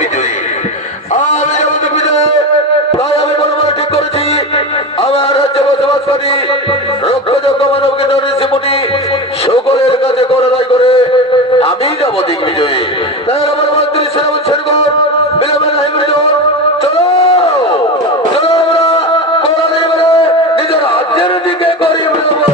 বিজয়ী। আমি যাবতীয় বিজয়, তাই আমি মনে মনে ঠিক করেছি আমার রাজ্যে বসবাসকারী রক্ষযোগ্য মানব কিন্তু ঋষিমুনি সকলের কাছে করলাই করে আমি যাবো দিগ্বিজয়ী। তাই আমার মন্ত্রী সেনাবৎসেরগণ বিলম্বে নাই বিজয়, চলো চলো আমরা করলাই করে নিজের রাজ্যের দিকে করি বেরোবো।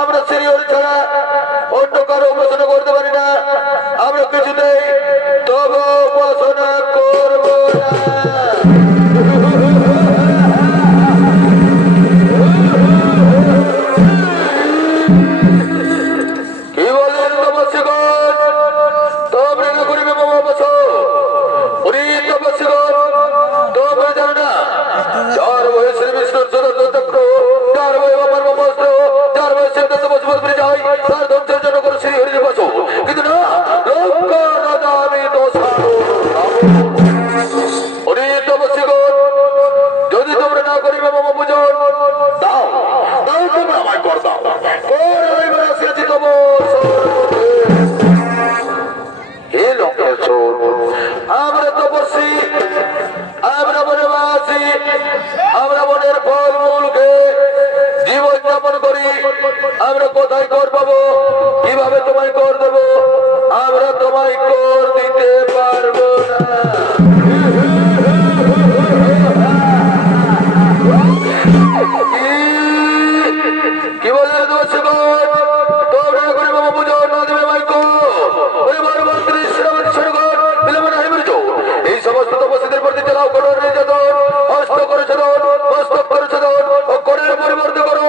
আমরা সিরিয়র ছাড়া অন্য কারো উপাসনা করতে পারি না। আমরা কিছুতেই তবে উপাসনা করব না। কি বলেন তপস্যগণ? তোমরা না করিবে মহাবাস। ওরে তপস্যগণ, তোমরা জানো না যার বয়স বিষ্ণুর চতুর্থ চক্র, যার বয় আমার মস্ত, যার বয়স সিদ্ধান্ত বসবাস করে যায়, তার ধ্বংসের জন্য করে শ্রী হরির বাস। কিন্তু না, লক্ষ রাজা আমি দোষ। ওরে তপস্যগণ, যদি তোমরা না করিবে মম পূজন, দাও দাও তোমরা আমায় কর দাও। কর এবার আসিয়াছি তব হে লোকের সোর। আমরা তপস্বী, আমরা বনবাসী, আমরা বনের ফল মূল খেয়ে জীবন যাপন করি। আমরা কোথায় কর পাবো, কিভাবে তোমায় কর দেবো? আমরা তোমায় কর দিতে পারবো না। কি বলে দোষগণ? তোমরা করে বাবা পুজো না দেবে মাইকো এই সমস্ত তপস্বীদের প্রতি চালাও করো নির্যাতন, হস্ত করে ছেদন, মস্তক করে ছেদন ও করের পরিবর্তে করো।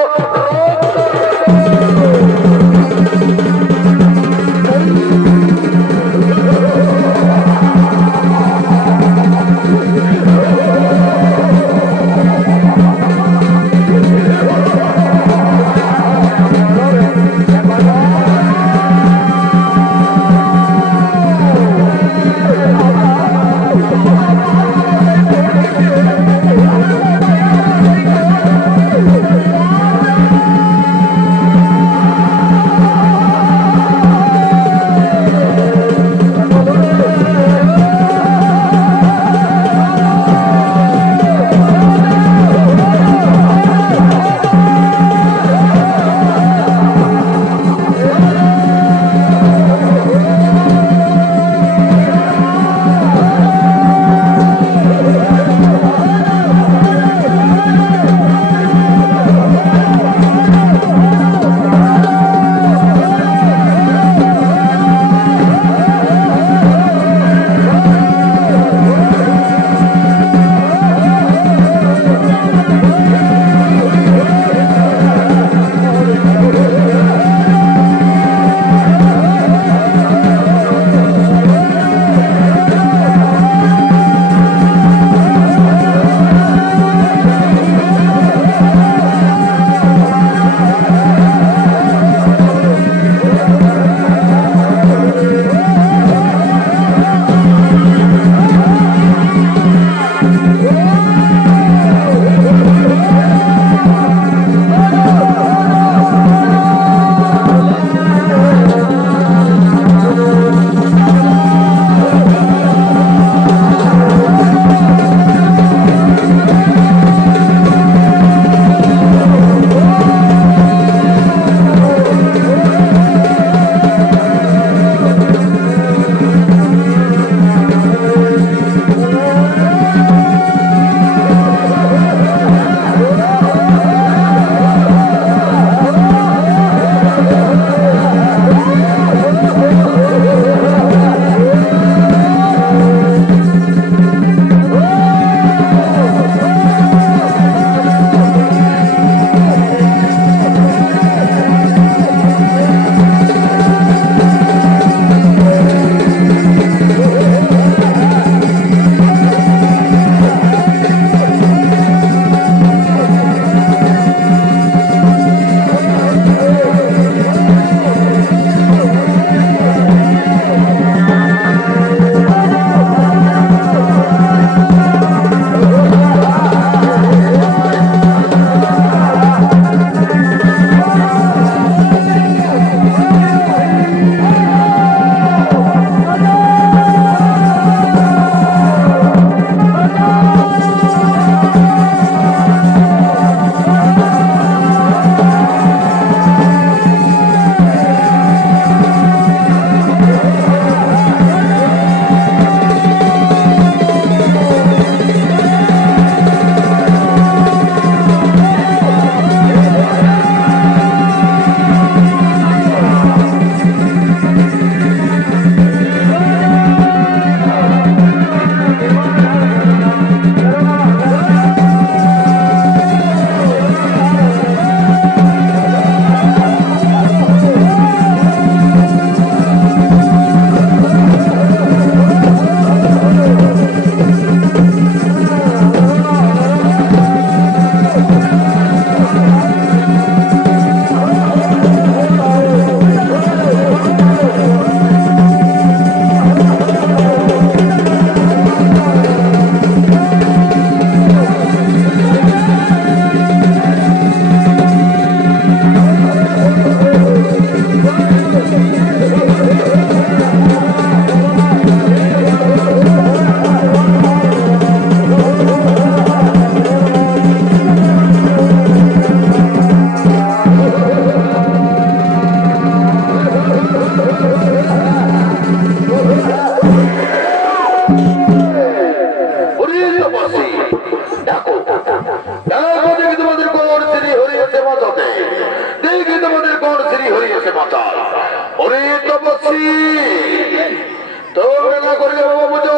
করলে বাবা বুঝো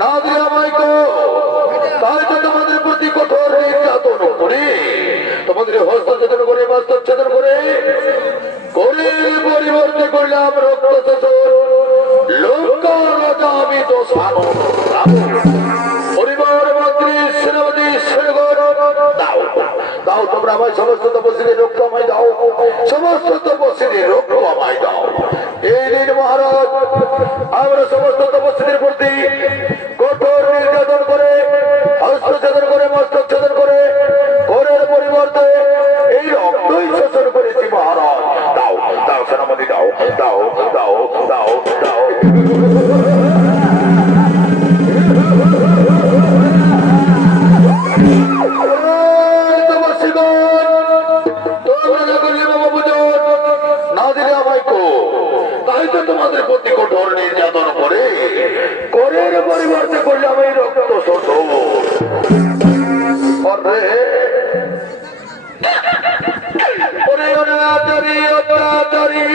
না দিলে আমায় গো, তাই তো তোমাদের প্রতি কঠোর নির্যাতন করে, তোমাদের হস্তচ্ছেদন করে বাস্তচ্ছেদন করে পরিবর্তে করলাম রক্ত শোষণ। লোক রাজা আমি তো পরিবার মন্ত্রী সেনাপতি সেনাগণ দাও দাও, তোমরা আমায় সমস্ত তপস্বীদের রক্ত আমায় দাও, সমস্ত তপস্বীদের রক্ত আমায় দাও। এই দিন মহারাজ আমরা সমস্ত তপস্বীদের প্রতি কঠোর নির্যাতন করে হস্তচ্ছেদন করে মস্তচ্ছেদন করে করের পরিবর্তে এই রক্তই শোষণ করেছি মহারাজ। দাও দাও সেনাপতি দাও দাও দাও দাও দাও। তোমাদের প্রতি কঠোর নির্যাতন করে করের পরিবর্তে করলাম এই রক্ত শোষণ। অত্যাচারী অত্যাচারী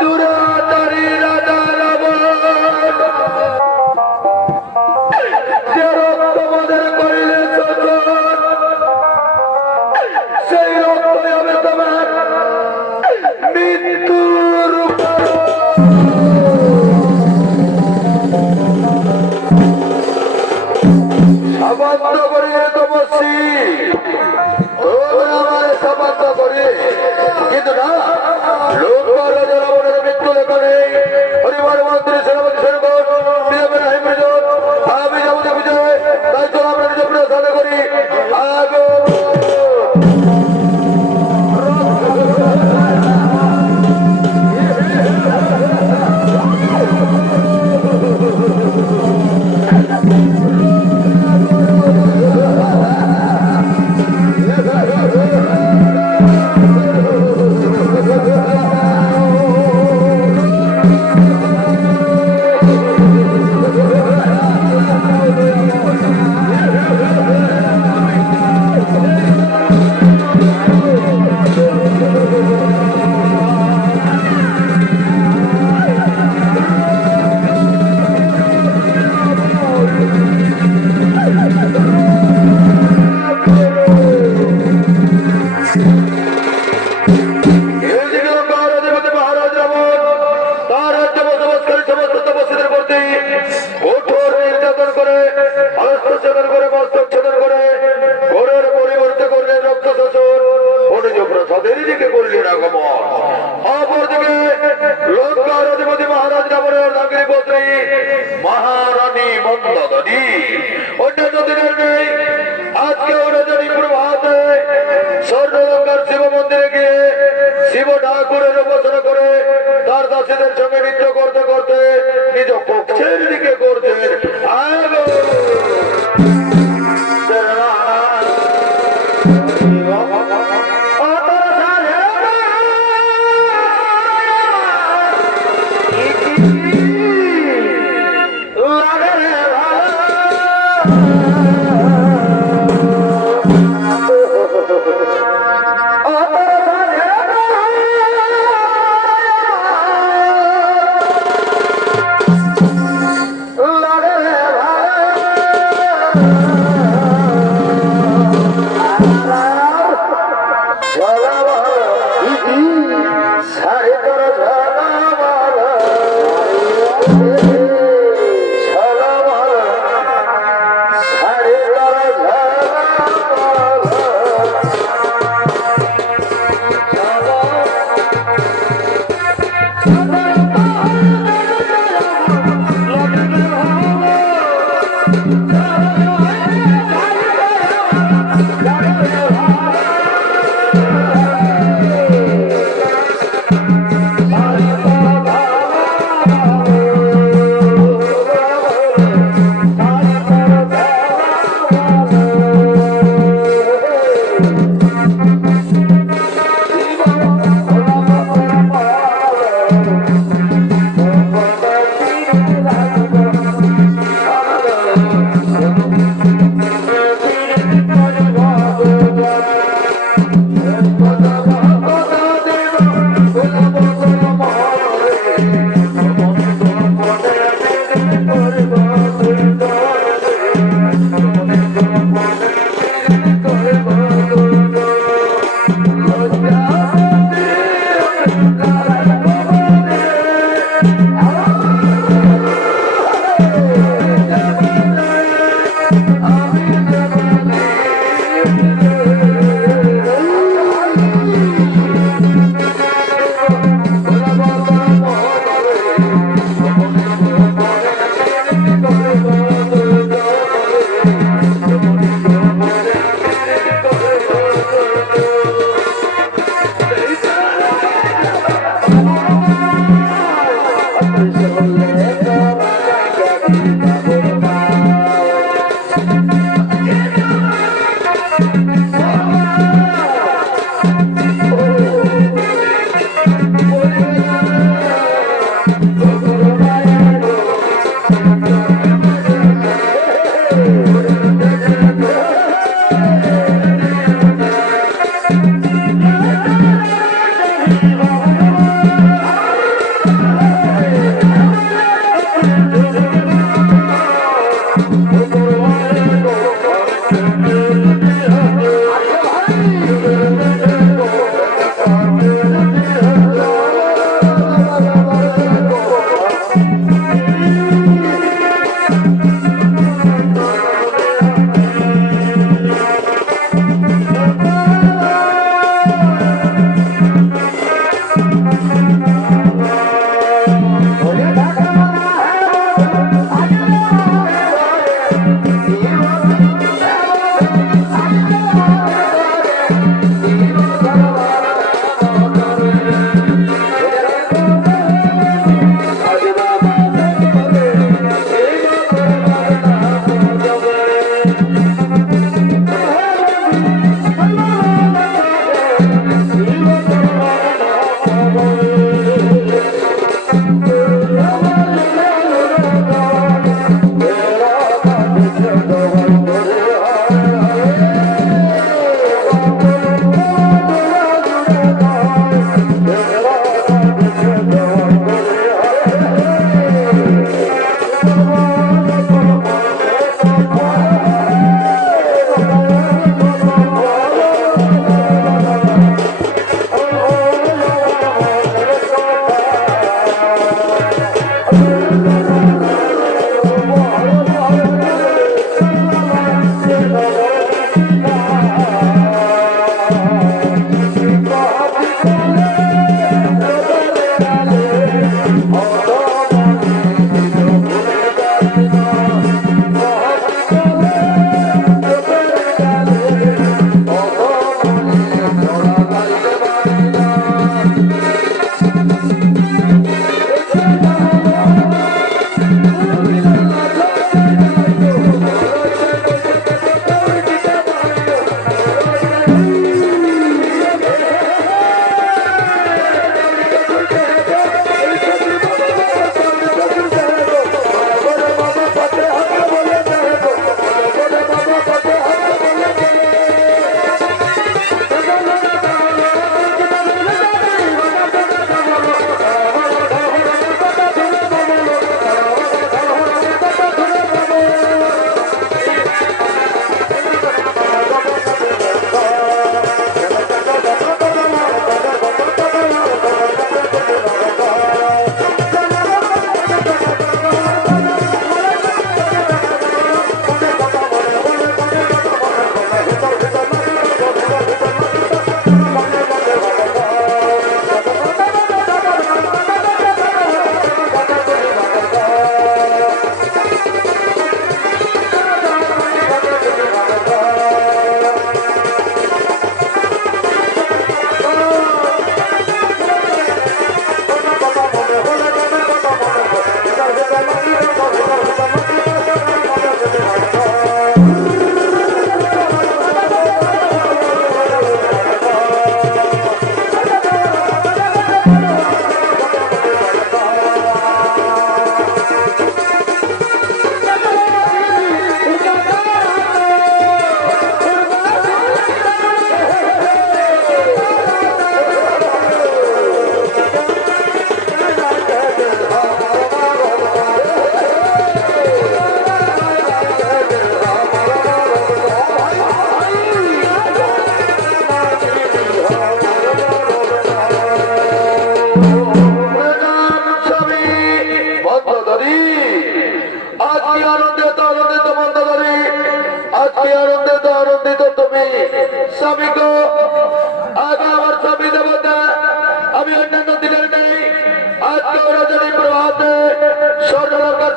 দুরাচারী রাজা রাবণ যে রক্ত আমাদের করিলে শোষণ, সেই রক্ত হবে তোমার মৃত্যুর সাবান্ত করিয়ে তপস্বী, আমার সাবান্ত করে কিন্তু না লোক রাজার মৃত্যু লেখা নেই। পরিবার মন্ত্রী সেনাপতি সেনাগণ আমি যাবতীয় বিজয় তাই তো আমরা নিজ প্রসাদ করি আগো মহারানী মন্দগণী অন্যান্য দিনের নেই। আজকে রজনী প্রভাতে স্বর্ণলঙ্কার শিব মন্দিরে গিয়ে শিব ঠাকুরের উপাসনা করে তার দাসীদের সঙ্গে নৃত্য করতে করতে নিজ পক্ষের দিকে করছেন।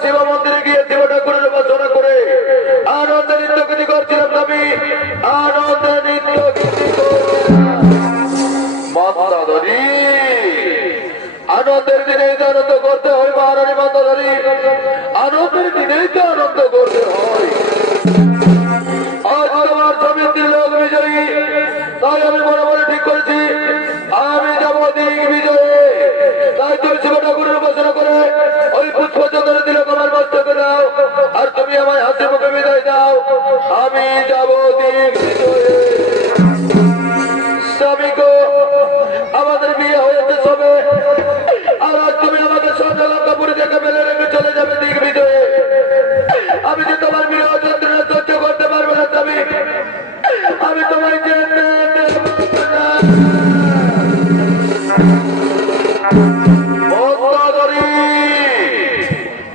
শিব মন্দিরে গিয়ে শিব ঠাকুরের উপাসনা করে আনন্দে নৃত্য গীতি করছিলাম স্বামী, আনন্দে নৃত্য গীতি মন্দাধরী। আনন্দের দিনে আনন্দ করতে হয় মহারানী মন্দাধরী, আনন্দের দিনেই তো আনন্দ করতে হয়। আজ তোমার স্বামীর লোক বিজয়ী, তাই আমি মনে মনে ঠিক করেছি আমি যাবো দিক বিজয়ে। তাই তুমি শিব ঠাকুরের উপাসনা করে ওই পুষ্প চন্দনে দিলে আমার মস্তকে দাও, আর তুমি আমায় হাসি মুখে বিদায় দাও। আমি যাবো দিক বিজয়ে। স্বামী গো, আমাদের বিয়ে হয়েছে সবে, আর আজ তুমি আমাকে সঞ্চালকাপুরি থেকে মেলে রেখে চলে যাবে দিক বিজয়ে। আমি যে তোমার বিয়ে যন্ত্রণা সহ্য করতে পারবো না স্বামী, আমি তোমায় যেতে দেব না।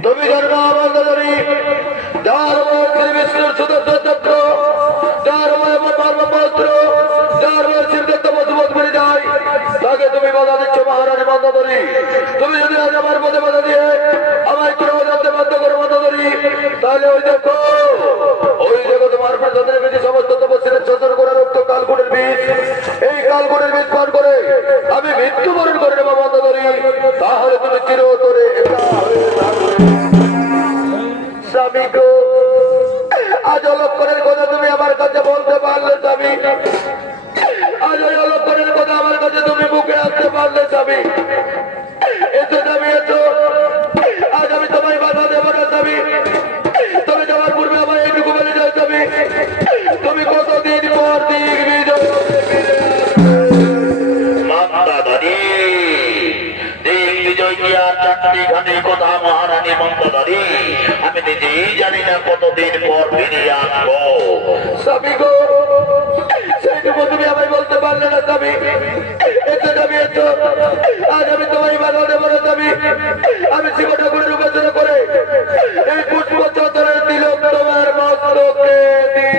তুমি জানবো মন্দাধরী, যার শ্রী বিষ্ণুর সুদর্শন চক্র, যার মর্মপত্র, যার শিবদত্ত মধুমত করে যায়, তাকে তুমি বাধা দিচ্ছ মহারানী মন্দাধরী। তুমি যদি আজ আমার পথে বাধা দিয়ে আমায় কোনো জানতে বাধ্য করো মন্দাধরী, তাহলে ওই দেখো তোমার প্রসাদের বেশি সমস্ত তপস্বীদের শাসন করে রক্ত কালকুটের বীজ, এই কালকুটের বীজ পান করে আমি মৃত্যুবরণ করে নেবো মন্দাধরী। তাহলে তুমি চিরতরে স্বামী গো, আজ অলক্ষণের কথা তুমি আমার কাছে বলতে পারলে স্বামী, আজ ওই অলক্ষণের কথা আমার কাছে তুমি মুখে আসতে পারলে স্বামী। এসো স্বামী এসো, আজ আমি তোমায় বাধা দেবো না স্বামী। তুমি যাওয়ার পূর্বে আমার এইটুকু বলে যাও স্বামী, তুমি কতদিন পর দিক বিজয় বিজয় কি আর চাকরি ঘাটে কোথা মহারানী মন্দদারি আমি নিজেই জানি না কতদিন পর ফিরে আসবো। স্বামী গো, সেইটুকু তুমি আমায় বলতে পারলে না স্বামী। এসে যাবি এসো, আজ আমি তোমায় বাধা দেবো না স্বামী। আমি শিব ঠাকুরের উপাসনা করে এই পুষ্প চন্দনের তিলক তোমার মস্তকে দিই।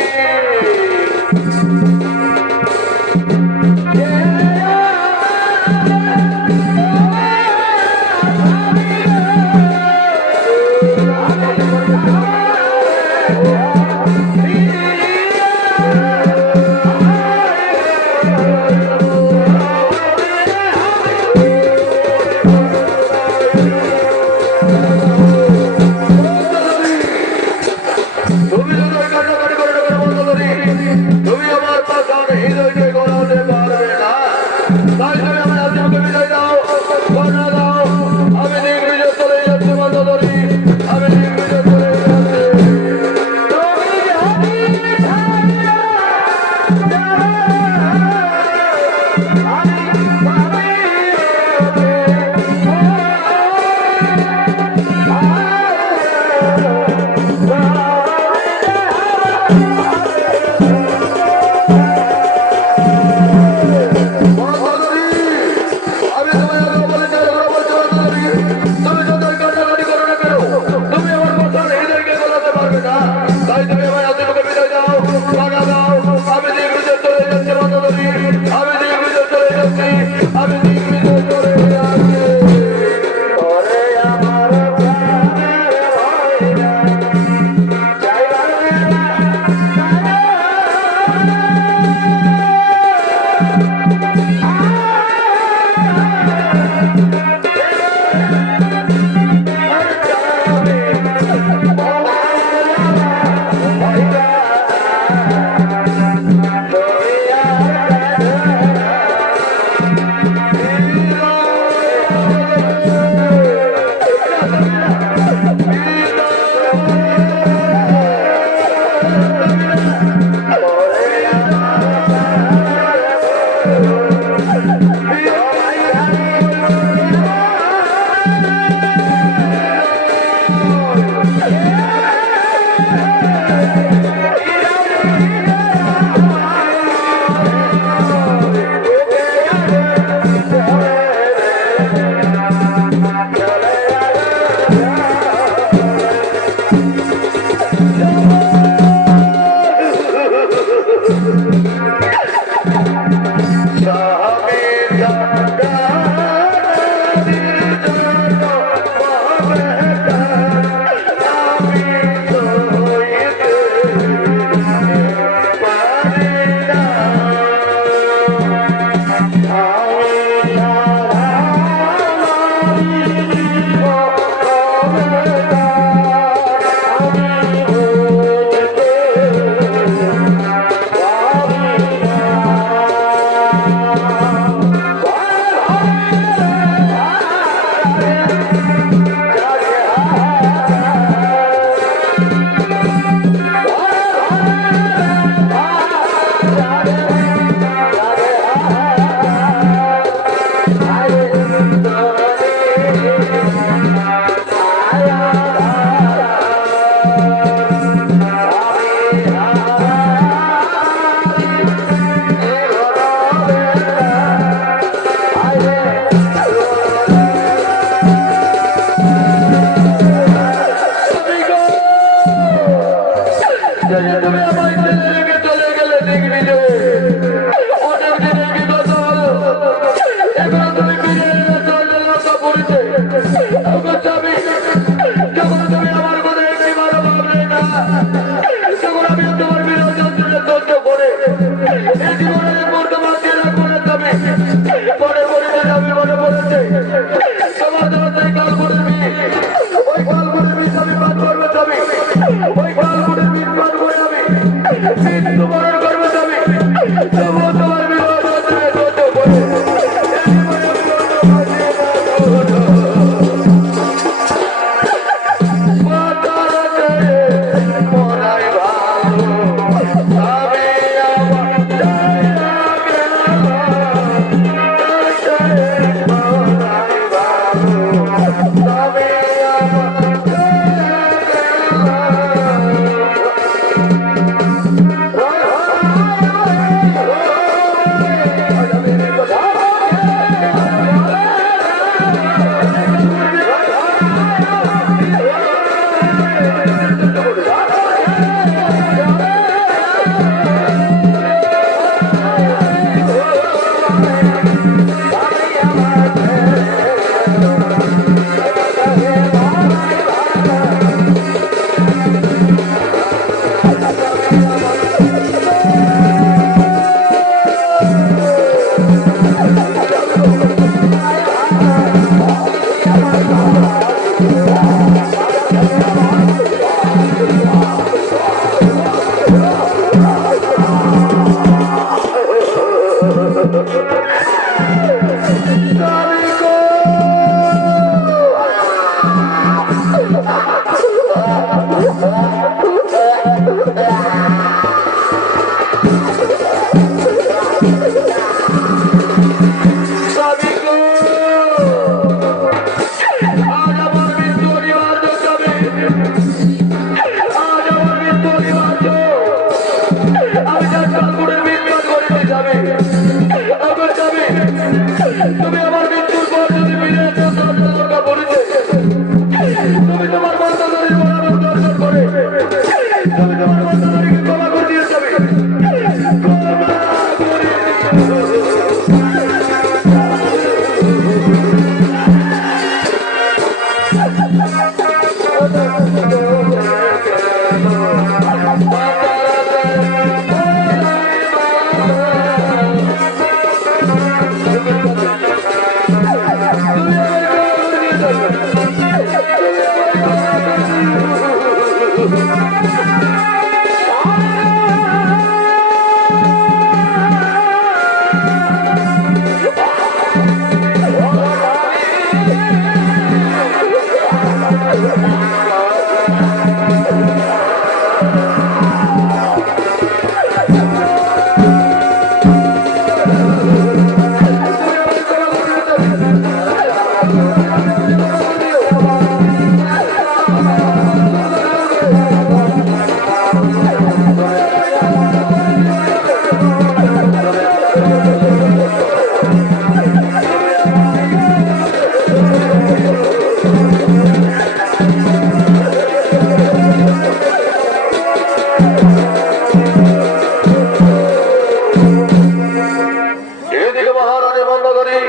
এদিকে মহারানী মন্দোদরী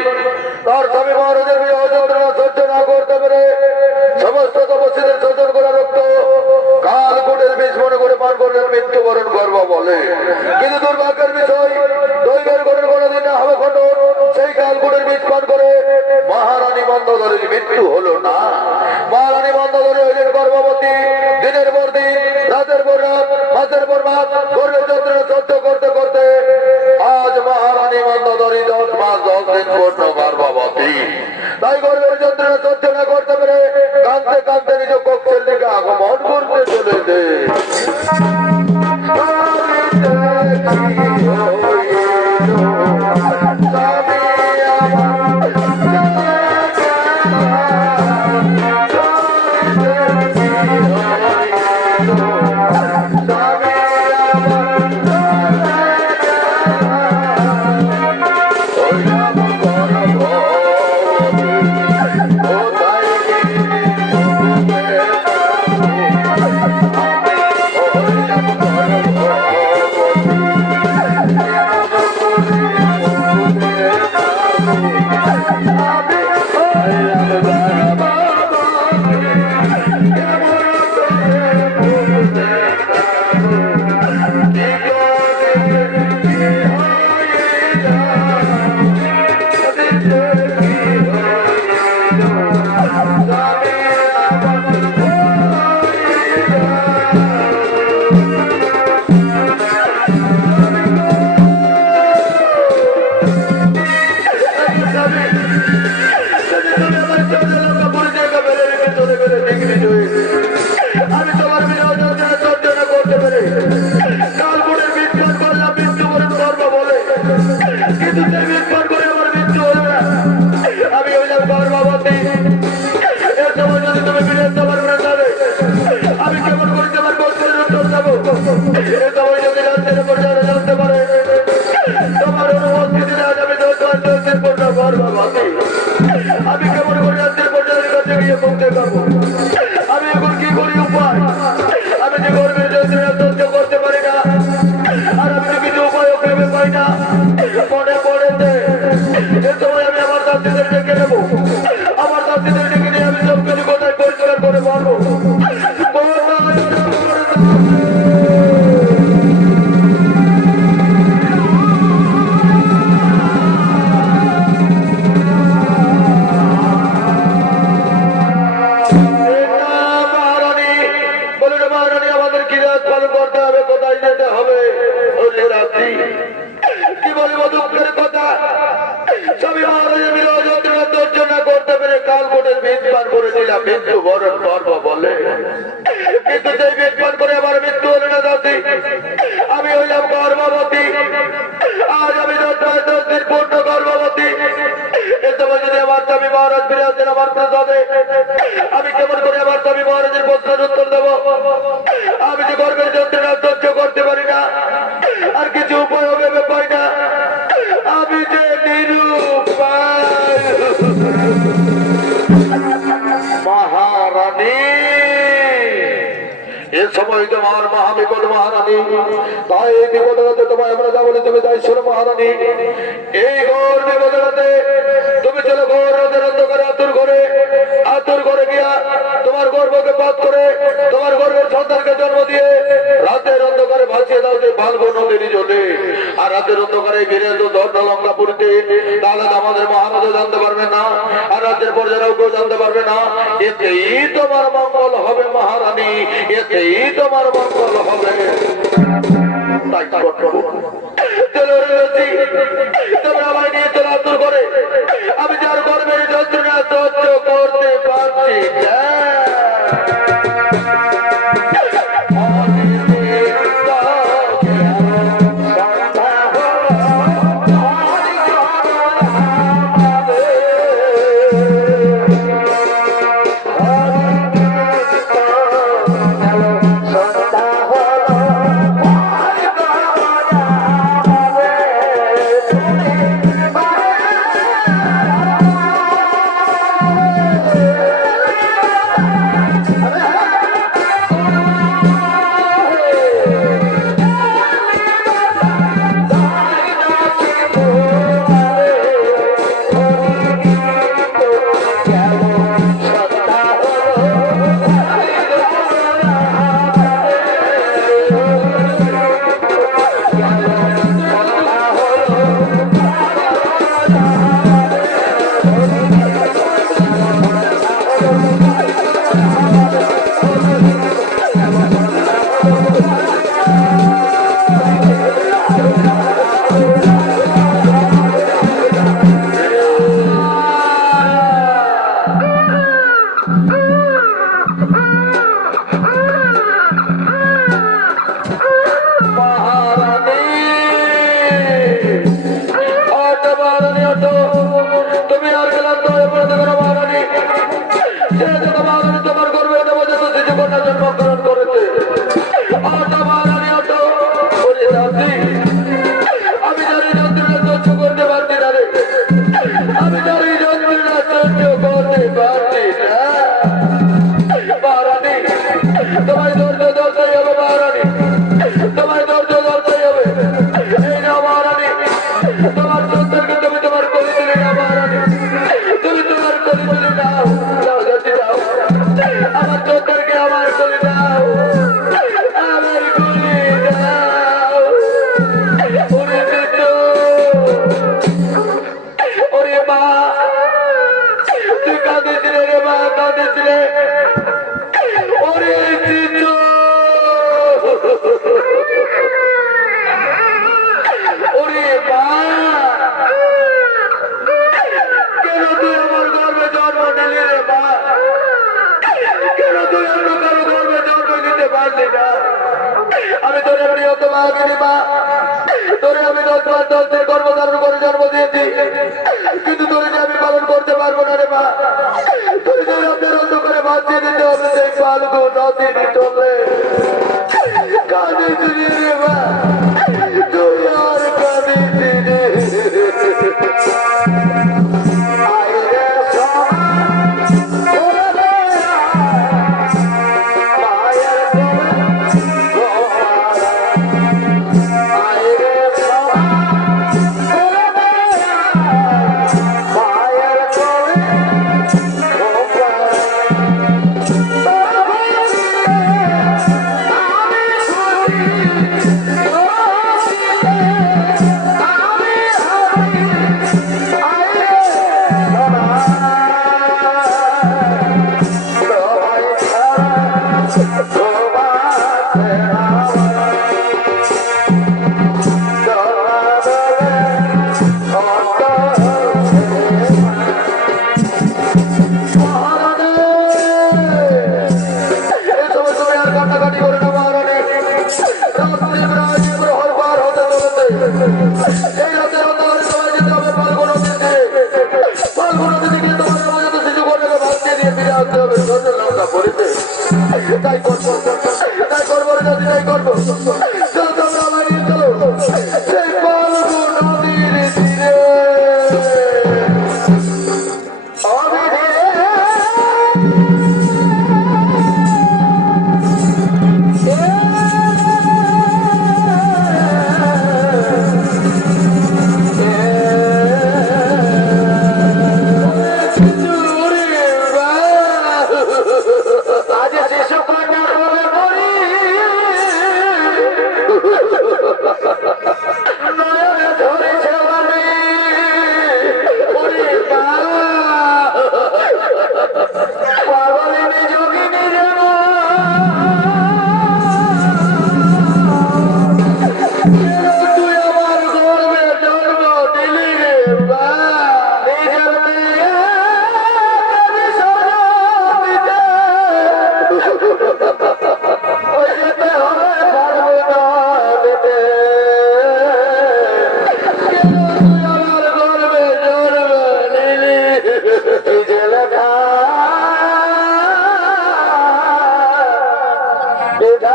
তার স্বামী মহারাজের বিবাহ যন্ত্রণা সহ্য না করতে পেরে সমস্ত তপস্বীদের শোষণ করা রক্ত কালকূটের বিষ মনে করে পান করলেন, মৃত্যুবরণ করব বলে। কিন্তু দুর্ভাগ্যের বিষয়, দৈবের গণের কোনদিন না হবে খণ্ডন। সেই কালকূটের বিষ পান করে মহারানী মন্দোদরীর মৃত্যু হলো না। মহারানী মন্দোদরী হইলেন গর্ভবতী। দিনের পর দিন, রাতের পর রাত, মাসের পর মাস গর্ভের যন্ত্রণা সহ্য করতে করতে আজ মহারানী মন্দোদরী 10 মাস 10 দিন পূর্ণ গর্ভবতী। তাই গর্ভের যন্ত্রণা সহ্য না করতে পেরে কাঁদতে কাঁদতে নিজ কক্ষের দিকে আগমন করতে চলেছে। আমি তোমার বিরহ যন্ত্রণা সহ্য না করতে পেরে কালকূটের বীজ পান করলাম, মৃত্যুবরণ করবো বলে। কিন্তু সেই বীজ পান করে আমার মৃত্যু হলো না। আমি হইলাম গর্ভবতী। এর সময় যদি তুমি ফিরে আসতে পারবে না, তাহলে আমি কেমন করে তোমার গোত্রের উত্তর দেবো? এ সময় যদি রাজ্যের পর্যায়ে জানতে পারে তোমার অনুপস্থিতিতে আজ আমি 10 মাস 10 দিন পূর্ণ গর্ভবতী, আমি কেমন করে রাজ্যের পর্যায়ের কাছে গিয়ে পৌঁছে যাবো? আমি এখন কি করি উপায়? আমি যে গর্ভের যন্ত্রণা সহ্য করতে পারি না, আর আমি তো কিছু উপায়ও ভেবে পাই না। মনে পড়েছে এ সময় আমি আমার দাসীদের ডেকে নেবো। আমার দাসীদের ডেকে নিয়ে আমি সব কিছু কোথায় পরিষ্কার করে বলবো। কি বলব দুঃখের কথা, স্বামী মহারাজের বিরহ যন্ত্রণা সহ্য না করতে পেরে কালকূটের বীজ পান করে দিলাম, মৃত্যুবরণ করব বলে। কিন্তু সেই বীজ পান করে আমার মৃত্যু হলো না দাসী, আমি হইলাম গর্ভবতী। আজ আমি 10 মাস 10 দিন পূর্ণ গর্ভবতী। এ সময় যদি আমার স্বামী মহারাজ ফিরে আসেন আমার প্রসাদে, আমি কেমন করে আমার স্বামী মহারাজের প্রশ্নের উত্তর দেবো? আমি যে গর্ভের যন্ত্রণা সহ্য করতে পারি না, আর কিছু উপায় ভেবে পাই না। আমি যে নিরুপায় মহারানী। এ সময় তোমার মহাবিপদ মহারানী, তাই এই বিপদে তোমায় আমরা যা বলি তুমি তাই শোনো মহারানী। এই ঘোর বিপদে তুমি চলো ঘোর রোদের অন্ধকারে আতুর ঘরে গিয়া তোমার গর্ভকে পাত করে তোমার গর্ভের সন্তানকে জন্ম দিয়ে রাতের অন্ধকারে ভাসিয়ে দাও যে ফাল্গুন নদীর জলে। আর রাতের অন্ধকারে ঘিরে তো ধর্ম লঙ্কা পুরীতে, তাহলে আমাদের মহারাজা জানতে পারবে না। আর রাতের এরপর যেন কেউ জানতে পারবে না, এতেই তোমার মঙ্গল হবে মহারানী, এতেই তোমার মঙ্গল হবে। তাই তোমরা আমায় নিয়ে চলাচল করে আমি যার গর্বের যন্ত্রণা সহ্য করতে পারছি না। আমি তোরে প্রিয়ত মা গিরিমা, তোরে আমি 10 মাস 10 দিন গর্ভধারণ করে জন্ম দিয়েছি, কিন্তু তোরে যে আমি পালন করতে পারবো না রে মা। তোরে যে রাতের অন্ধকারে বাঁচিয়ে দিতে হবে সেই ফাল্গুন নদীর চলে কাঁদিস রে মা, তুই আর কাঁদিস রে। তাই করবো তাই করবো নদীর তীরে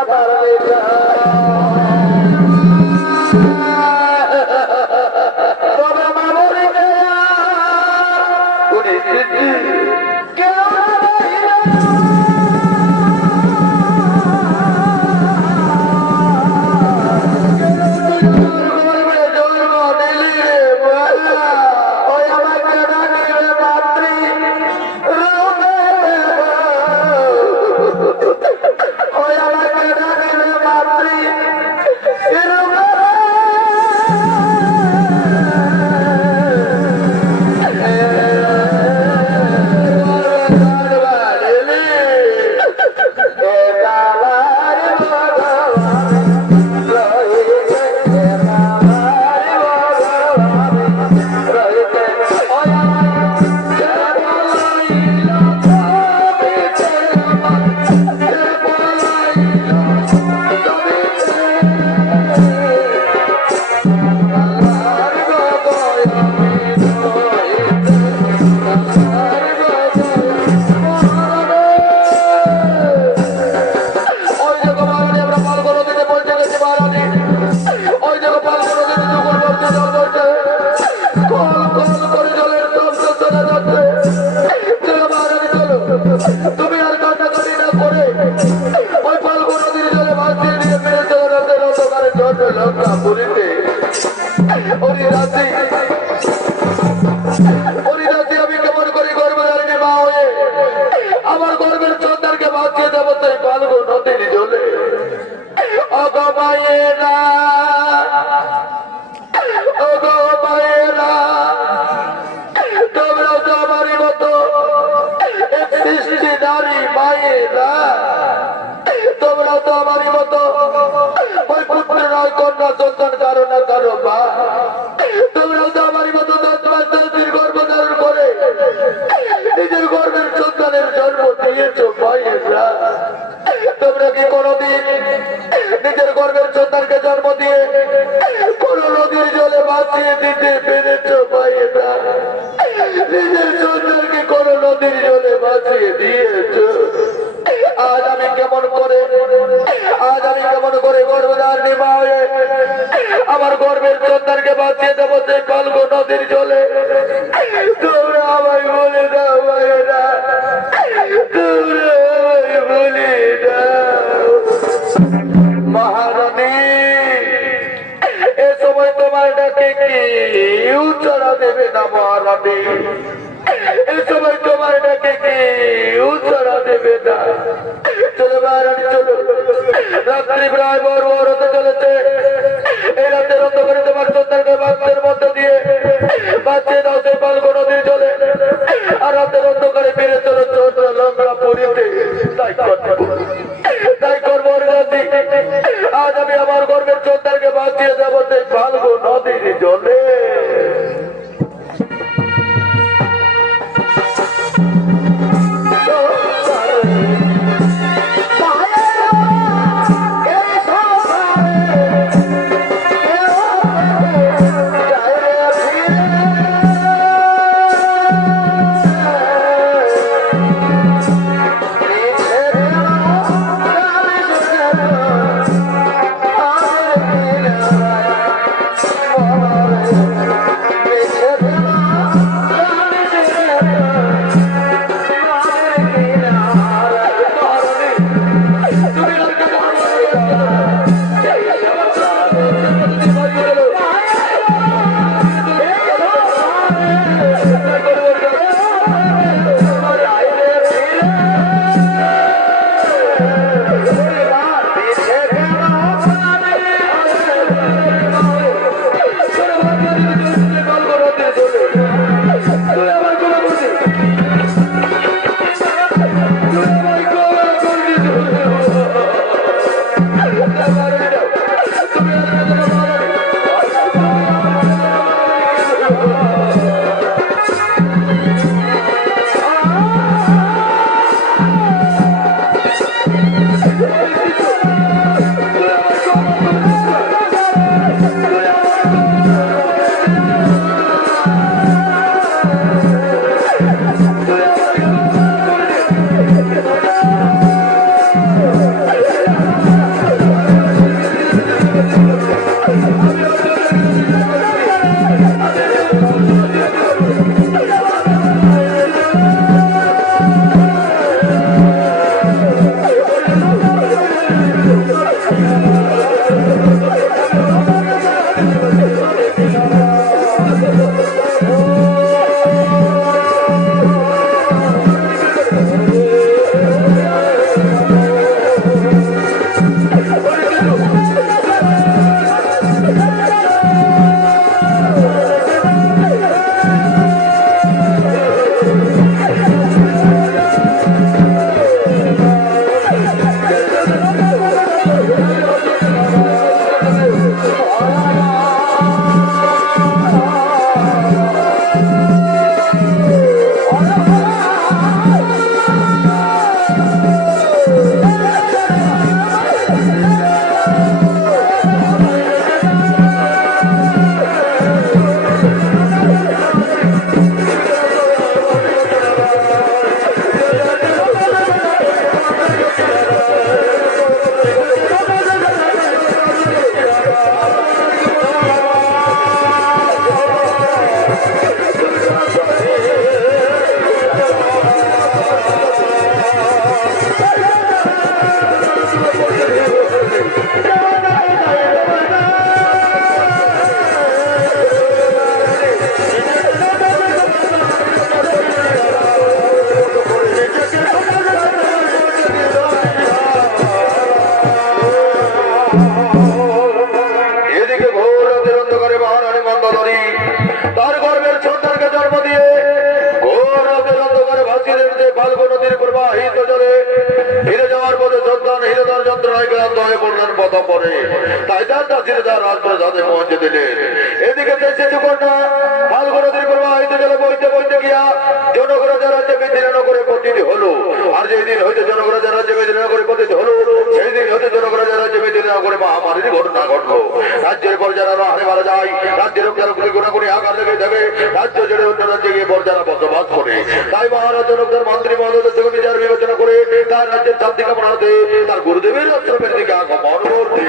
পারবে না। তবে মামুনি কেউ তুমি আর কাটাকাটি না করে ওই ফাল্গু নদীর জলে মাছ দিয়ে নিয়ে ফিরেছে রাতের অন্ধকারে জন্ম লঙ্কা পুরীতে। ওই রাতে আমি কেমন করি গর্ভধারিণী মা হয়ে আমার গর্বের সন্তানকে বাঁচিয়ে দেবো তাই ফাল্গু নদীর জলে। ওগো মায়েরা, ওগো মায়েরা, তোমরাও তো আমারই মতো সৃষ্টি নারী মায়েরা, তোমরাও তো আমারই মতো ওই পুত্র নয় কন্যা সন্তান কারো না কারো মা। তোমরাও তো আমারই মতো 10 মাস 10 দিন গর্ভধারণ করে নিজের গর্ভের সন্তানের জন্ম দিয়েছ মায়েরা। তোমরা কি কোনদিন নিজের গর্ভের সন্তানকে জন্ম দিয়ে কোন নদীর জলে ভাসিয়ে দিতে পেরেছ মায়েরা? নিজের সন্তানকে কোন নদীর জলে ভাসিয়ে দিয়েছ? আজ আমি কেমন করে গর্ভধারিণী মা হয়ে আমার গর্ভের সন্তানকে বাঁচিয়ে দেবো সেই ফাল্গু নদীর জলে। তোমরা আমায় বলে দাও মায়েরা, তোমরা আমায় বলে দাও। মহারানী, এ সময় তোমার ডাকে কেউ সাড়া দেবে না মহারানী, এ সময় তোমার ডাকে কেউ সাড়া দেবে না। চলো মহারানী চলো, রাত্রি প্রায় বড় হতে চলেছে। এই রাতের অন্ধকারে তোমার সন্তানকে বাক্সের মধ্যে দিয়ে বাঁচিয়ে দাও সেই ফাল্গু নদীর জলে। আর রাতের অন্ধকারে ফিরে চলো চন্দ্র লঙ্কা পুরীতে। তাই করবো রাত্রি। আজ আমি আমার গর্বের সন্তানকে বাঁচিয়ে দেবো সেই ফাল্গু নদীর জলে। প্রবাহিত জলে ফিরে যাওয়ার পথে সন্তান হীনতার যন্ত্রণায় ক্লান্ত হয়ে পড়লেন পথা পরে। তাই তার দাসিরে তার রাজপ্রসাদে পৌঁছে দিলেন। এদিকে দেশে সুকন্যা ফাল্গুন নদীর প্রবাহিত জলে বইতে বইতে গিয়া জনকরাজা রাজ্যে মেদিনীনগরে পতিত হলো। আর যেই দিন হইতে জনকরাজা রাজ্যে মেদিনীনগরে পতিত হলো, সেই দিন হইতে জনকরাজা রাজ্যে মেদিনীনগরে মহামারীর ঘটনা ঘটলো। রাজ্যের পর যারা হারে মারা যায়, রাজ্যের যারা গুণাগুণি আকার লেগে থাকে, রাজ্য জেড়ে অন্য রাজ্যে গিয়ে পর যারা বসবাস করে। তাই মহারাজ জনকদের মন্ত্রী মহোদয় থেকে বিচার বিবেচনা করে তার রাজ্যের চাপ দিকে বাড়াতে তার গুরুদেবের আশ্রমের দিকে আগমন করতে।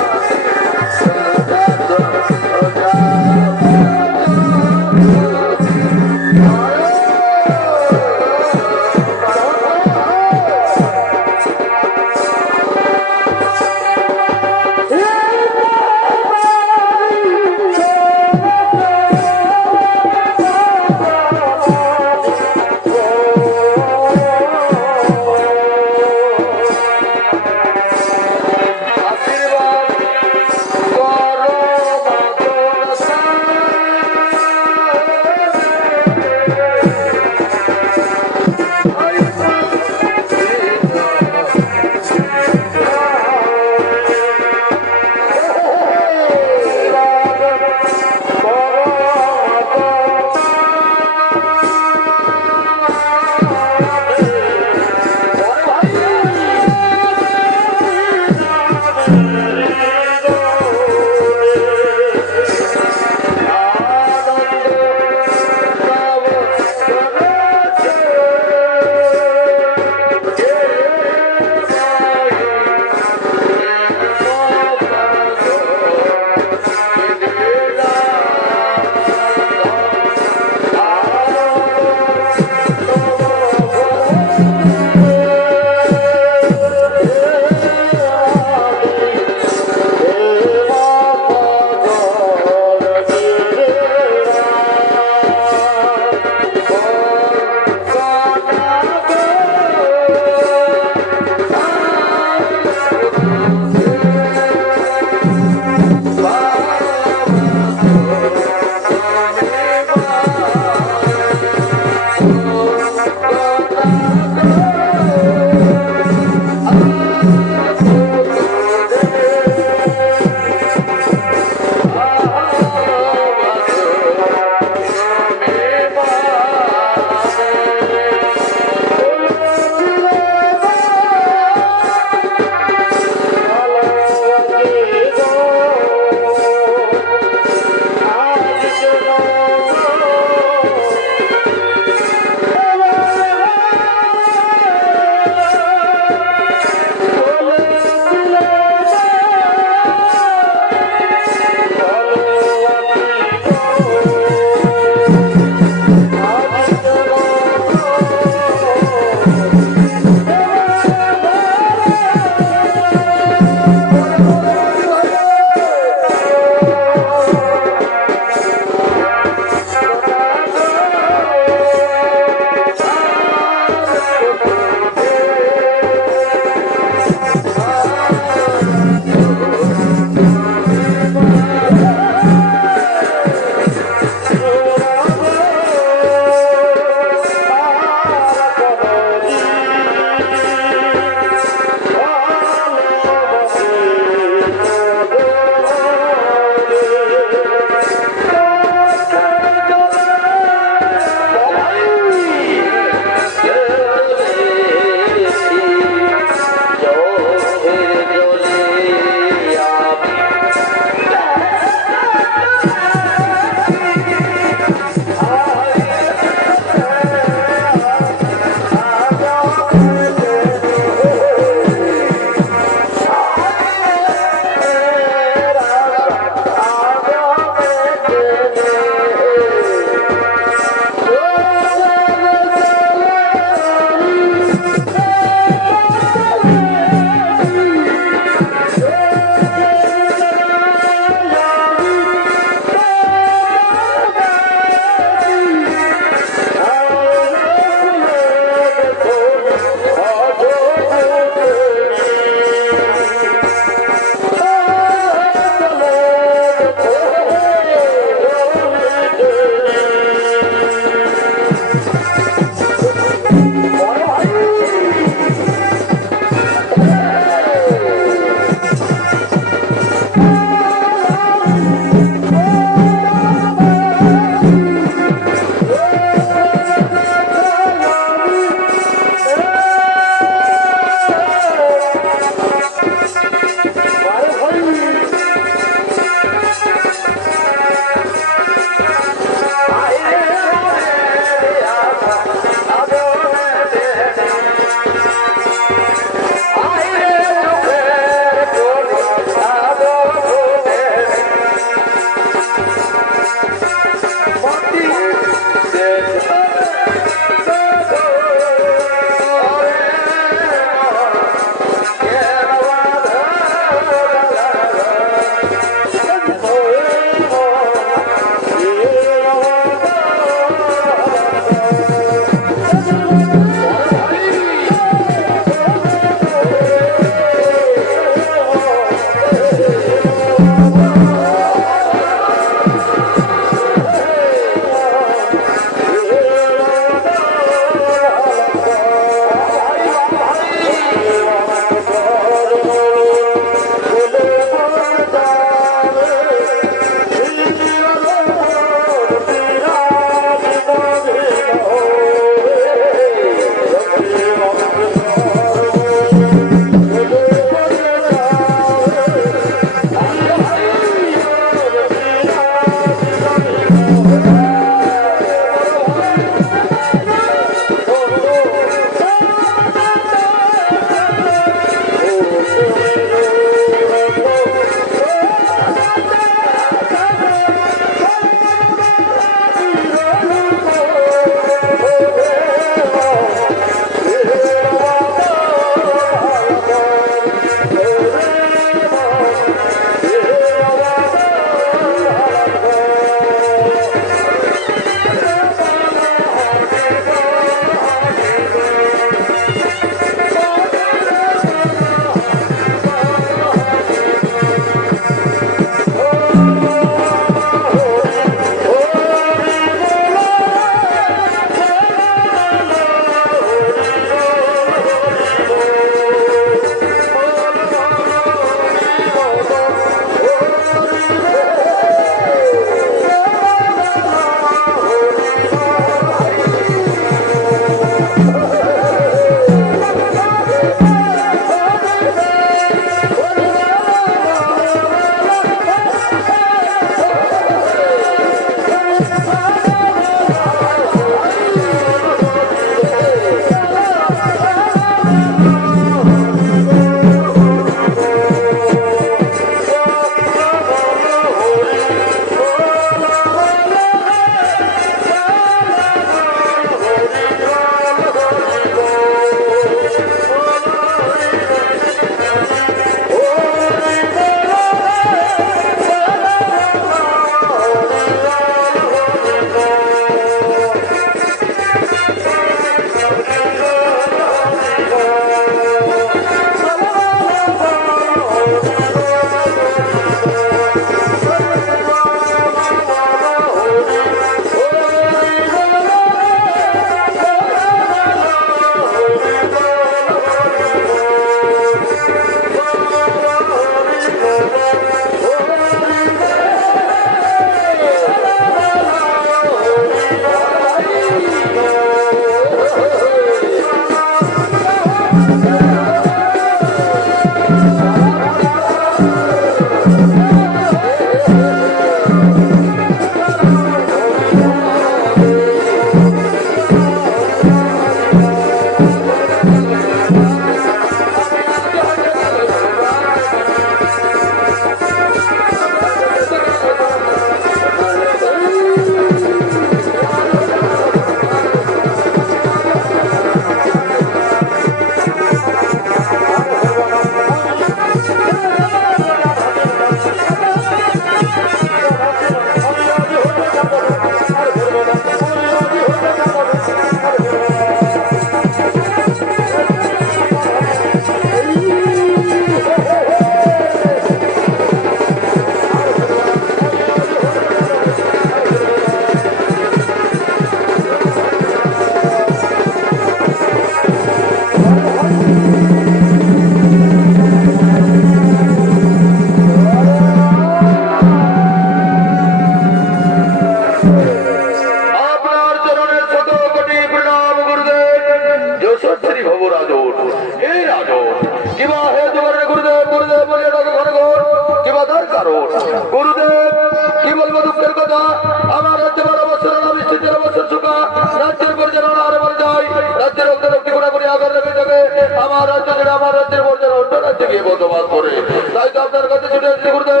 গিয়ে বসবাস করে। তাই তো আপনার কাছে ছুটে আসছে গুরুদেব,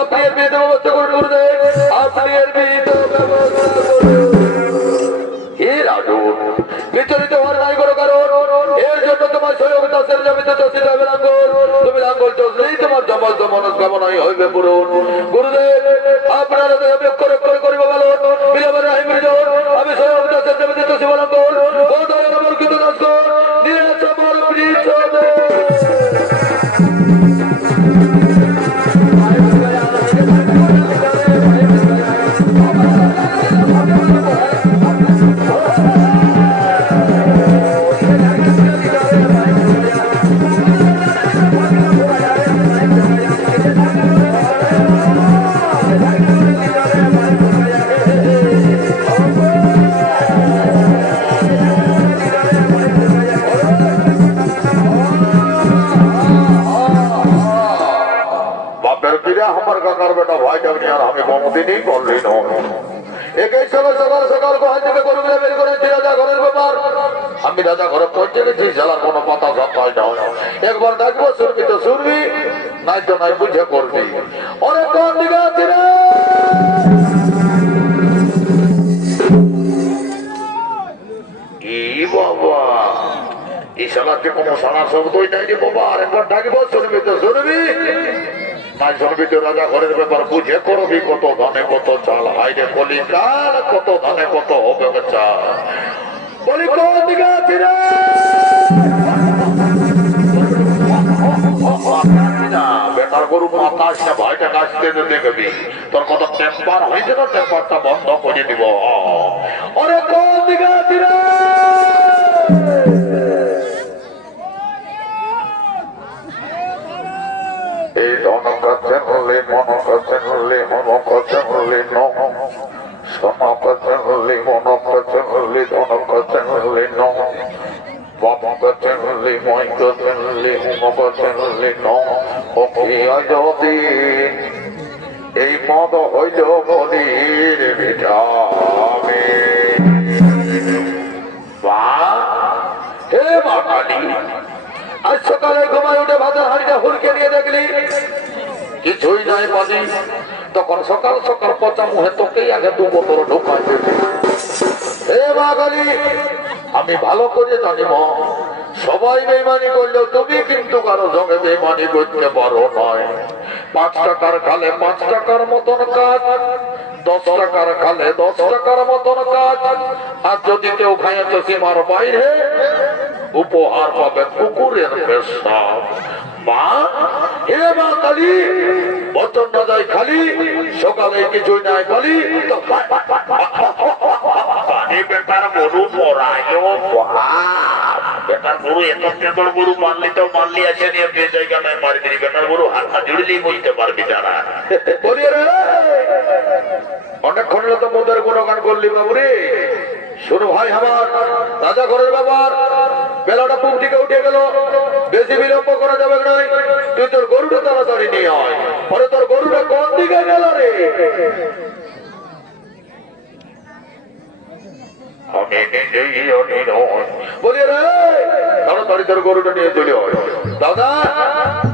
আপনি এর বিহিত ব্যবস্থা করুন গুরুদেব, আপনি এর বিহিত ব্যবস্থা করুন। হে রাজন, বিচলিত হওয়ার নাই কোনো কারণ, এর জন্য তোমার স্বয়ং দাসের জমিতে চষিত হবে লাঙ্গল, তুমি লাঙ্গল চষলেই তোমার সমস্ত মনস্কামনাই হইবে পূরণ। গুরুদেব আপনারা অক্ষর অক্ষর করিব বলো, বিলম্বে রাহিম জন, আমি স্বয়ং দাসের জমিতে চষিব লাঙ্গল, গোদয়ের আমার কৃত দাস নিয়ে আমার বৃষ আমার কাকার বেটা ভাই যাবনি আর আমি কোনদিনই বললি না। একই সকাল সকাল সকাল কোহান থেকে গরু বের করেছি রাজা ঘরের ব্যাপার। আমি রাজা ঘরে পৌঁছে গেছি, জ্বালার কোনো পাতা সব না। একবার ডাকবো শুনবি তো শুনবি, নাই তো নাই বুঝে করবি। অনেক কোন দিকে আছে রে বাবা, এই শালাকে কোনো সারা শব্দই নাই রে বাবা। আর একবার ডাকবো শুনবি তো শুনবি, নাই শুনবি তো রাজা ঘরের ব্যাপার বুঝে করবি। কত ধানে কত চাল, হাইরে কলি কাল, কত ধানে কত হবে চাল। বলি কোন দিকে আছি রে বেটার গরু মাথা আসছে, ভাইটা কাছতে দেখবি তোর কত টেম্পার হয়েছে না, টেম্পারটা বন্ধ করে দিব। অরে কোন দিকে আছি রে এই ধনকাছেন হলে মনকাছেন হলে হনকাছেন হলে ননকাছেন হলে মনকাছেন হলে ধনকাছেন হলে ন বামকাছেন হলে ময়কাছেন হলে হুমকাছেন হলে ন হকিয়া যদি এই মদ হইল মনির ভিটামিন। হে মা কালী, আজ সকালে ঘুমায় উঠে ভাতের হাড়িটা হুড়কে নিয়ে দেখলি কিছুই নাই পানি। তখন সকাল সকাল পচা মুহে তোকেই আগে দু বোতল ঢোকাই দেবে। হে মা কালী, আমি ভালো করে জানি মা, সবাই বেইমানি করলেও তুমি কিন্তু কারো সঙ্গে বেইমানি করতে পারো নয়। 5 টাকার খালে 5 টাকার মতন কাজ, 10 টাকার খালে 10 টাকার মতন কাজ। আর যদি কেউ খাইয়াছে সীমার বাইরে, উপহার পাবে কুকুরের পেশাব। মা, হে মা কালী, বচন না যায় খালি, সকালে কিছুই নাই খালি। বেটার গরু পড়ায় বেটার গরু এত গরু মারলি তো মারলি আছে নিয়ে জায়গাটায় মারি দিলি। বেটার গরু হাতটা জুড়লেই বুঝতে পারবি তারা। অনেকক্ষণের তো মোদের গুণগান করলি বাবু রে। শোনো ভাই আমার, রাজা ঘরের ব্যাপার, বেলাটা পুব দিকে উঠে গেল, বেশি বিলম্ব করা যাবে নাই। তুই তোর গরুটা তাড়াতাড়ি নিয়ে আয়। পরে তোর গরুটা কোন দিকে গেল রে? আমি নিজেই বলি রে, তাড়াতাড়ি তোর গরুটা নিয়ে চলে আয়। দাদা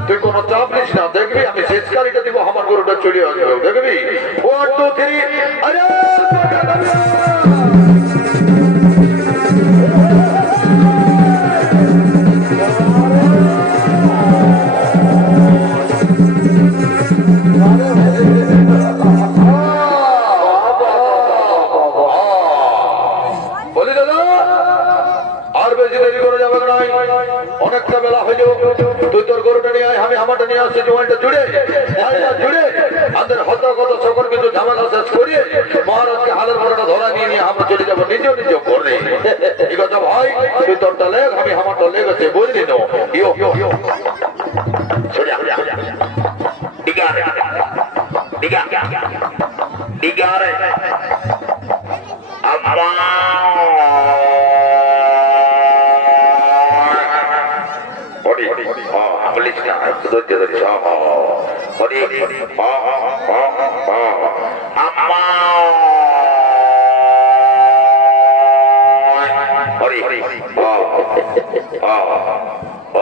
তুই কোনো চাপ নিস না, দেখবি আমি শেষ গাড়িটা দিব, আমার গরুটা চলে আসবে, দেখবি। 1 2 3 আরে অনেকটা বেলা হইল, তুই তোর গরুটা নিয়ে আয়, আমি আমারটা নিয়ে আসছি। জোয়ানটা জুড়ে জুড়ে আমাদের হত কত সকল কিছু ঝামেলা শেষ করিয়ে মহারাজকে হালের বড়টা ধরা নিয়ে নিয়ে আমরা চলে যাবো নিজ নিজ করে। ঠিক আছে ভাই, তুই তোরটা লেগ, আমি আমারটা লেগ আছে, বুঝলি না? ইয়ো ইয়ো ইয়ো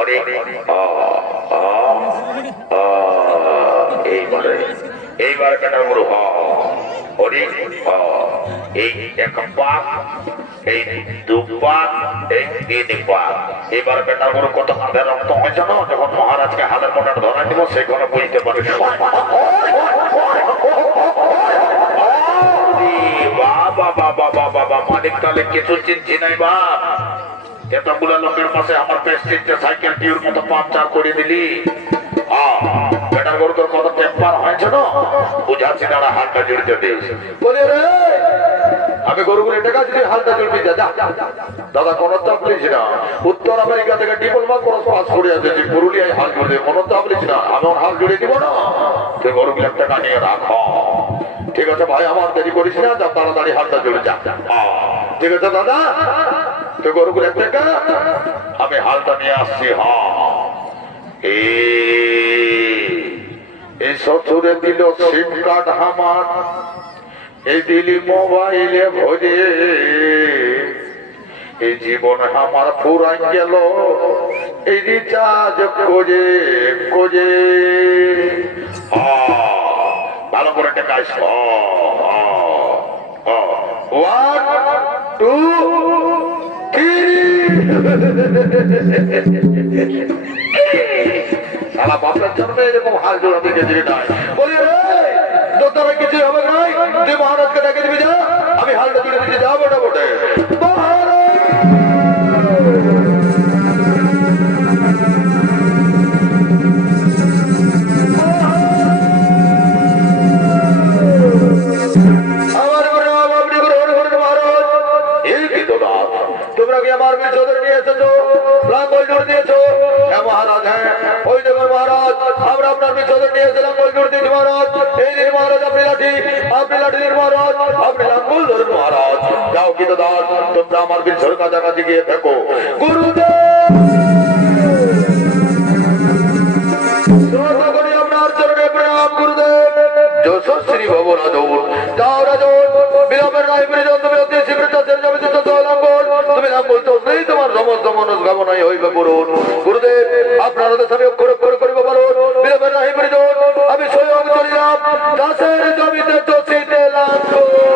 হরি এইবারে বেটার গুরু হরি এই এক পাক এই দু পাক এই তিন পাক এবার বেটার গুরু কত হাতের রক্ত হয় জানো যখন মহারাজকে হাতের মোটা ধরা দিব সেখানে বুঝতে পারবে বাবা বাবা বাবা বাবা মালিক তাহলে কিছু চিনছি নাই বাপ এতগুলা লোকের পাশে আমার প্রেস্টিজটা সাইকেল টিউর মতো পাংচার করে দিলি বেটার গরু তোর কত টেম্পার হয়েছে না বুঝাচ্ছি দাঁড়া হালটা জুড়তে দিস বলে রে আমি গরুগুলো টাকা যদি হালটা জুড়বি যা দাদা কোনো চাপ লিছি না উত্তর আমেরিকা থেকে ডিপ্লোমা কোর্স পাস করে আসেছি পুরুলিয়ায় হাল জুড়ে কোনো চাপ লিছি না আমি হাল জুড়ে দিব না তুই গরুগুলো টাকা নিয়ে রাখ ঠিক আছে ভাই আমার দেরি করিস না যা তাড়াতাড়ি হালটা জুড়ে যা ঠিক আছে দাদা তুই গরুগুলো টাকা আমি হালটা নিয়ে আসছি এই শ্বশুরে দিল সিম কার্ড আমার এই দিলি মোবাইলে ভরে এই জীবন আমার পুরাই গেল এই রিচার্জ করে করে ভালো করে টাকা ওয়ান টু সালা বাপের জন্য এরকম হাল জোড়াতে গেছে বলি রে তোর দ্বারা কিছু হবে নাই তুই মহারাজকে ডেকে দিবি যা আমি হালটা জুড়ে দিতে যাবো ওটা বটে তোমরা কি আমার বীর সদর নিয়ে এসেছো লাঙ্গল জোর দিয়েছো হ্যাঁ মহারাজ হ্যাঁ ওই দেখুন মহারাজ আমরা আপনার বীর সদর নিয়ে এসে লাঙ্গল জোর দিয়েছি মহারাজ এই দিন মহারাজ আপনি লাঠি দিন মহারাজ আপনি লাঙ্গল ধরুন মহারাজ যাও কি তো দাস তোমরা আমার বীর সদর কাছাকাছি গিয়ে ফেঁকো গুরুদেব আপনার চরণে প্রণাম গুরুদেব যশস্বী ভব রাজন যাও রাজন বিলম্বের নাই বিরজন তুমি অতি শীঘ্র চাষের জমি লাঙ্গল তুমি লাঙ্গল চললেই তোমার সমস্ত মনস্কামনাই হইবে পূরণ গুরুদেব আপনার আমি অক্ষর অক্ষর করিব পালন বিলম্বের নাই বিরজন আমি স্বয়ং চলিলাম চাষের জমিতে চষিতে লাঙ্গল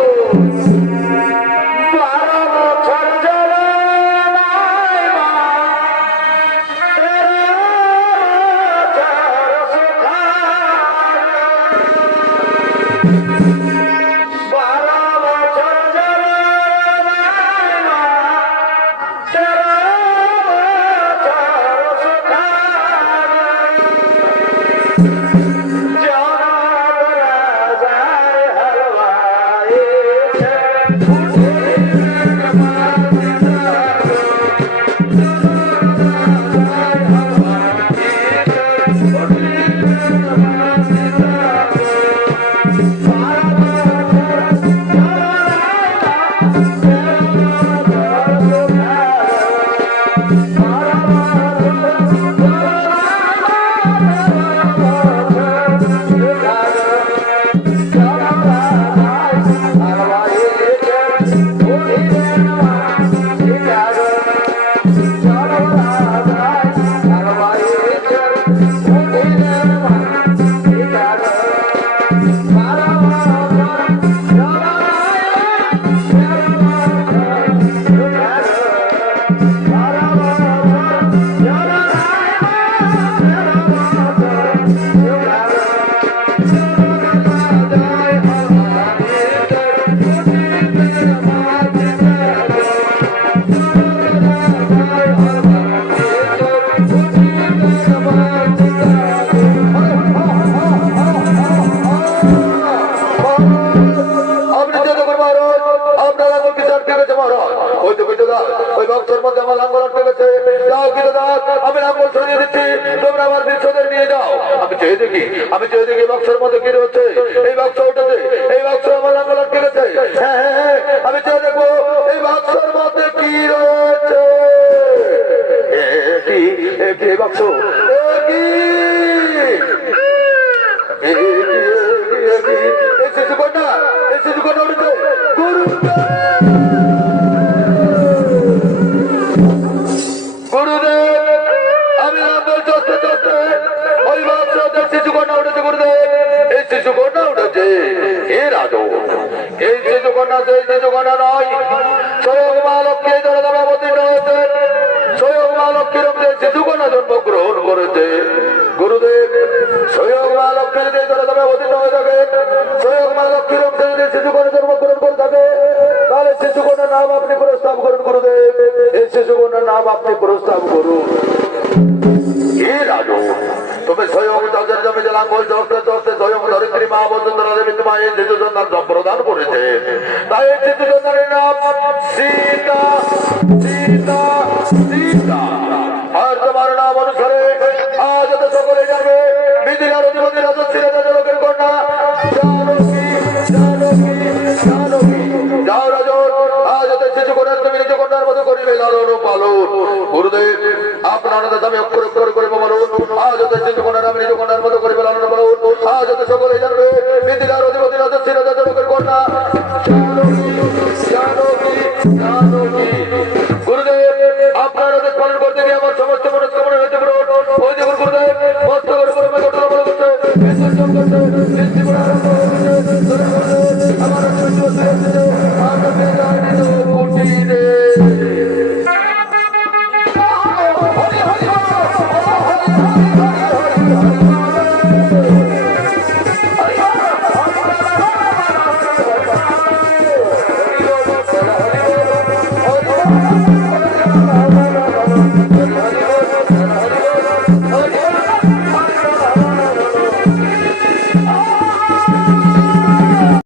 আমি চেয়ে দেখি বাক্সের মধ্যে কি রয়েছে এই বাক্স ওটাতে এই বাক্স আমার লাঙ্গল আটকে গেছে হ্যাঁ আমি চেয়ে দেখবো এই বাক্সের মধ্যে কি রয়েছে কি বাক্স শিশুকন্যা উঠেছে গুরুদেব আমি শিশুকন্যা নয়, স্বয়ং মা লক্ষ্মী জলধামে অবতীর্ণ হয়েছে, স্বয়ং মা লক্ষ্মীর রূপে শিশুকন্যা জন্মগ্রহণ করেছে। গুরুদেব, স্বয়ং মা লক্ষ্মীর যে জলধামে অবতীর্ণ হয়ে থাকে, স্বয়ং মা লক্ষ্মীর রূপে যদি শিশুকন্যা জন্মগ্রহণ করে থাকে, তাহলে শিশুকন্যার নাম আপনি প্রস্তাব করুন। গুরুদেব, এই শিশুকন্যার নাম আপনি প্রস্তাব করুন। হে রাজু, তুমি স্বয়ং তাদের জমি জলাঙ্গল দশটা দশটা স্বয়ং ধরিত্রী মা বসুন্ধরা দেবী তোমায় এই শিশু সন্তান সম্প্রদান করেছে। তাই এই শিশু সন্তানের নাম সীতা, সীতা, সীতা। আর তোমার নাম অনুসারে আজ তো সকলে যাবে মিথিলার অধিপতি রাজশ্রী রাজা জনকের কন্যা জানকী, জানকী, জানকী। যাও রাজন, আজ তো শিশু কন্যার তুমি নিজ কন্যার মতো করিবে লালন পালন। গুরুদেব, আপনারা দামে অক্ষর অক্ষর করে বলুন, আজ তো শিশু কন্যার আমি নিজ কন্যার মতো করিবে লালন পালন। আজ তো সকলে জানবে মিথিলার অধিপতি রাজশ্রী রাজা জনকের কন্যা জানকী, জানকী, জানকী। গুরুদেব, আপনার আদেশ পালন করতে গিয়ে আমার সমস্ত মনস্কামনা হয়েছে পূরণ। ওই দেখুন গুরুদেব, মস্ত করে ঘটনা বলা করছে,